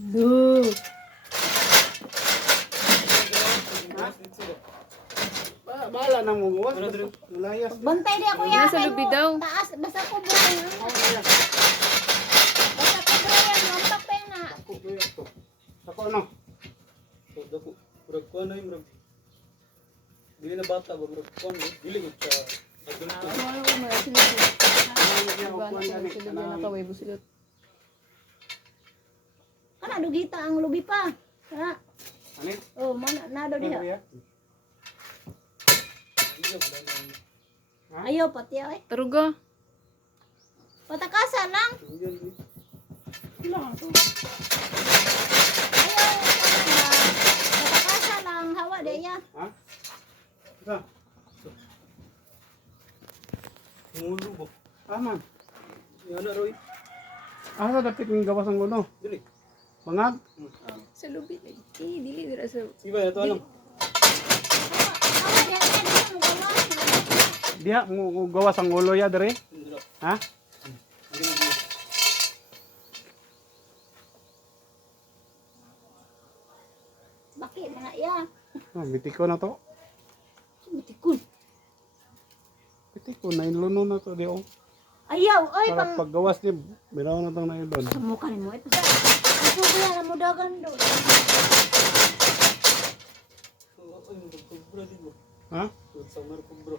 Do. Bahala na mo. Layas. Bantay di ako ya. Nasa lubi daw. Taas, basta ko bro. Basta ko bro yan, mampak pa yan na. Ako ano? Dako, murag kuha na yung murag. Dili na bata ba murag kuha na. Dili ko sa adulto. Ano ko mga silot. Diba na silot yan nakaway busilot. Kana dugita ang lubi pa. Ha? Ano? Oh, mana nado diha. Ayaw pati ay. Taruga. Patakasa lang. Ilang to? Ayaw. Patakasa lang hawa de ya. Ha? Isa. Ngulo ba? Aman. Yan na Roy. Asa dapat yung gawas ang ulo? Dili. Bangag? Sa lubi. Dili dira sa... Iba ito alam. Hawa de ya mo gawa. Diha mo gawas ang ulo ya dere? Dili. Ha? Bakit mga ya? Oh, bitiko na to. Butikon. Bitiko na inluno na to di oh. Ayaw, oy Para pang paggawas ni biraw na tong nailon. mukha ni mo ito. Ako ba mo dagan do. Ay, murag kubra di ba? Ha? Sa murag kubra.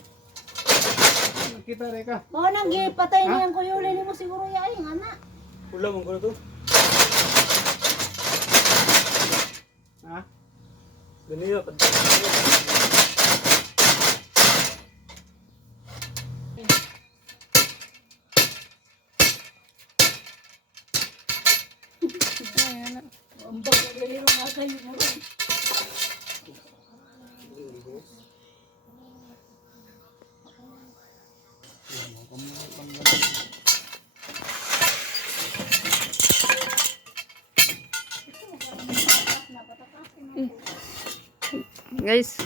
Nakita re ka. Mo nang gipatay niyang kuyulay nimo siguro ya ay ngana. Pula man ko na to. Ha? Ganiya pad. Ang bagay nga kayo mo. Guys.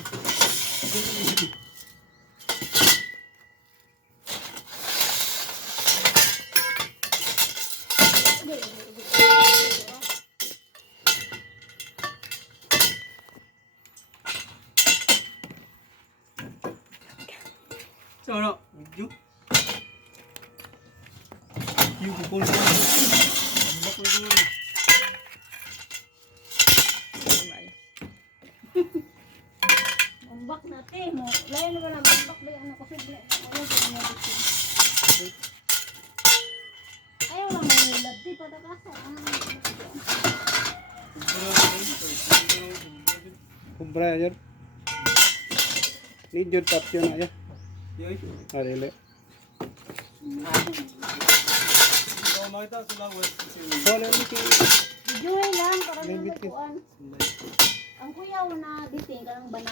So ano? Video? Yung kupon ko. Ang bakol ko. Mambak natin mo. Lain mo na mambak ba yan ako sige. Ayaw lang mo nilad di patakasa. Kubra ya. Ni jud tapyo na ya. Yoy. Arele. So makita sila west sila. Wala ni ki. Joy lang para May bitin. naman kuan. Ang kuya na biting kanang bana